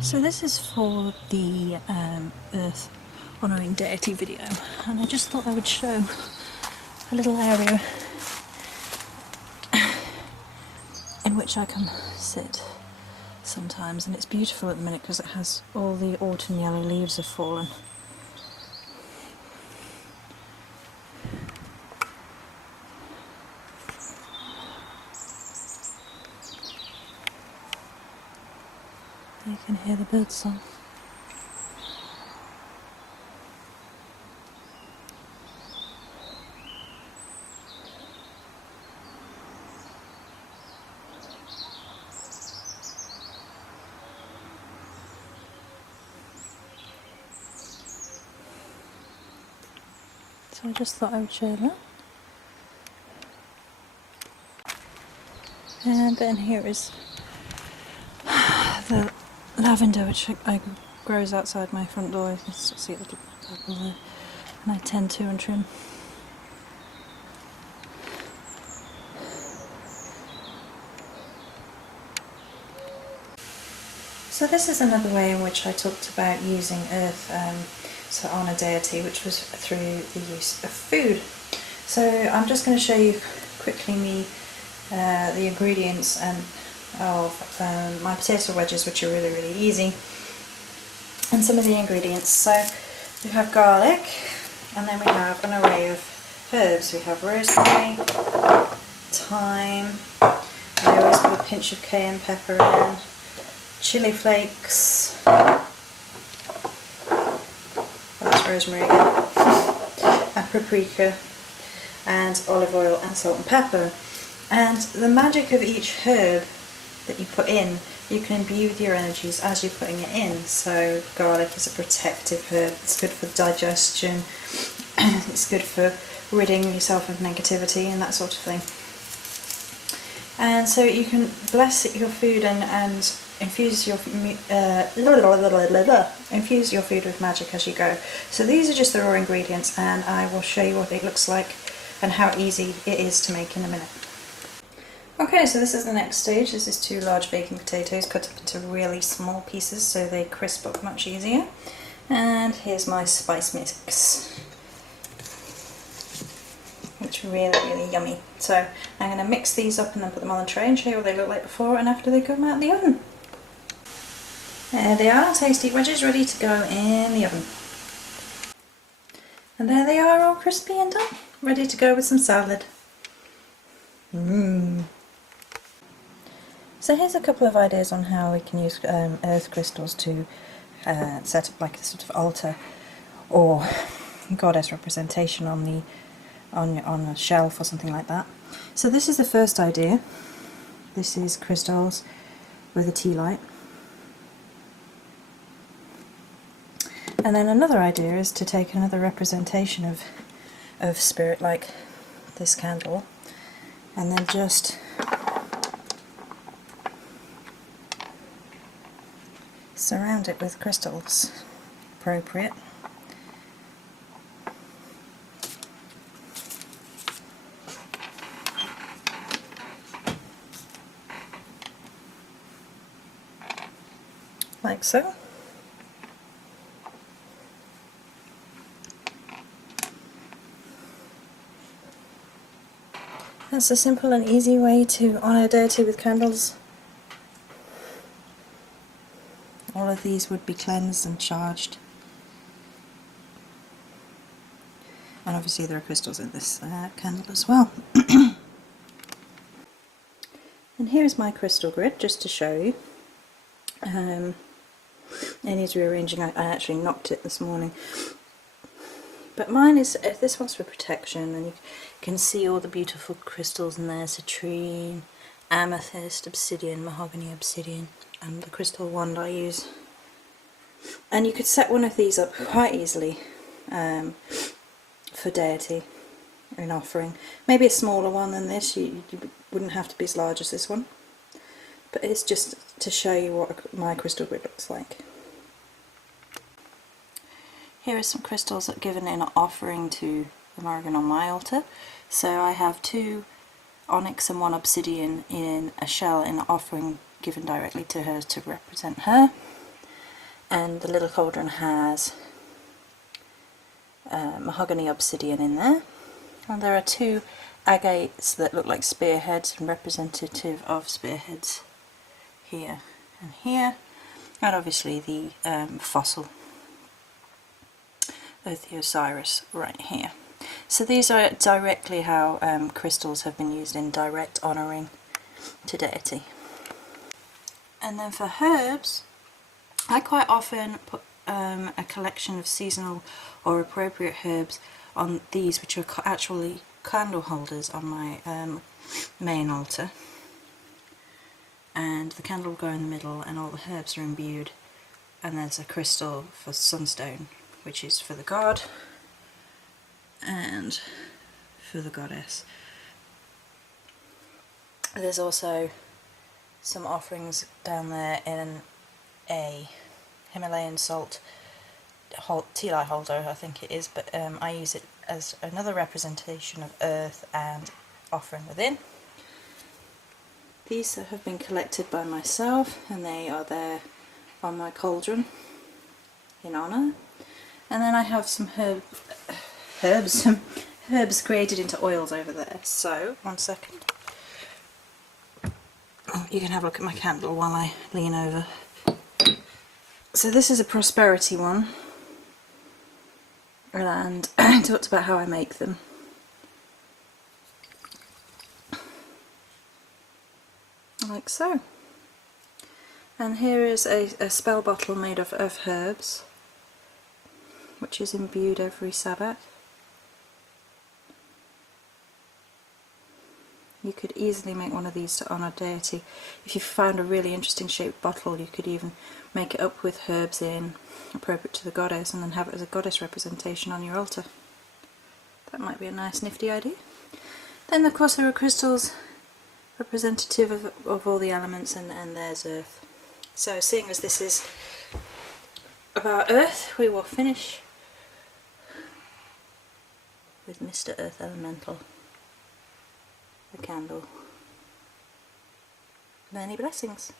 So this is for the Earth honouring deity video, and I just thought I would show a little area in which I can sit sometimes, and it's beautiful at the minute because it has all the autumn yellow leaves have fallen. You can hear the bird song. So I just thought I would share that. And then here is the lavender which grows outside my front door. You can see a little purple there, and I tend to and trim. So this is another way in which I talked about using earth to honour deity, which was through the use of food. So I'm just going to show you quickly the ingredients of my potato wedges, which are really easy, and some of the ingredients. So we have garlic, and then we have an array of herbs. We have rosemary, thyme, I always put a pinch of cayenne pepper in, chili flakes, that's rosemary again, and paprika, and olive oil and salt and pepper. And the magic of each herb that you put in, you can imbue with your energies as you're putting it in. So garlic is a protective herb, it's good for digestion, it's good for ridding yourself of negativity and that sort of thing. And so you can bless your food and infuse your food with magic as you go. So these are just the raw ingredients, and I will show you what it looks like and how easy it is to make in a minute. Okay, so this is the next stage. This is 2 large baking potatoes cut up into really small pieces so they crisp up much easier. And here's my spice mix, which are really yummy. So I'm going to mix these up and then put them on the tray and show you what they look like before and after they come out of the oven. There they are, tasty wedges ready to go in the oven. And there they are, all crispy and done, ready to go with some salad. So here's a couple of ideas on how we can use earth crystals to set up like a sort of altar or goddess representation on a shelf or something like that. So this is the first idea. This is crystals with a tea light. And then another idea is to take another representation of spirit, like this candle, and then just surround it with crystals appropriate. Like so. That's a simple and easy way to honour deity with candles. All of these would be cleansed and charged. And obviously there are crystals in this candle as well. And here's my crystal grid, just to show you. It needs rearranging. I actually knocked it this morning. But mine is, this one's for protection, and you can see all the beautiful crystals in there: citrine, amethyst, obsidian, mahogany obsidian, and the crystal wand I use. And you could set one of these up quite easily for deity in offering. Maybe a smaller one than this, you wouldn't have to be as large as this one. But it's just to show you what my crystal grid looks like. Here are some crystals that are given in an offering to the Morrigan on my altar. So I have 2 onyx and 1 obsidian in a shell in an offering given directly to her to represent her. and the little cauldron has mahogany obsidian in there, and there are two agates that look like spearheads and representative of spearheads here and here, and obviously the fossil of the Osiris right here. So these are directly how crystals have been used in direct honouring to deity. And then for herbs, I quite often put a collection of seasonal or appropriate herbs on these, which are actually candle holders, on my main altar. And the candle will go in the middle and all the herbs are imbued, and there's a crystal for sunstone, which is for the god and for the goddess. There's also some offerings down there in a Himalayan salt tea light holder, I think it is, but I use it as another representation of earth and offering within. These have been collected by myself, and they are there on my cauldron in honour. And then I have some herbs created into oils over there. So, one second. You can have a look at my candle while I lean over. So this is a prosperity one, and I talked about how I make them. Like so. And here is a spell bottle made of herbs, which is imbued every Sabbath. You could easily make one of these to honour deity. If you found a really interesting shaped bottle, you could even make it up with herbs in, appropriate to the goddess, and then have it as a goddess representation on your altar. That might be a nice nifty idea. Then of course there are crystals representative of all the elements, and there's earth. So seeing as this is about earth, we will finish with Mr. Earth Elemental, the candle. Many blessings.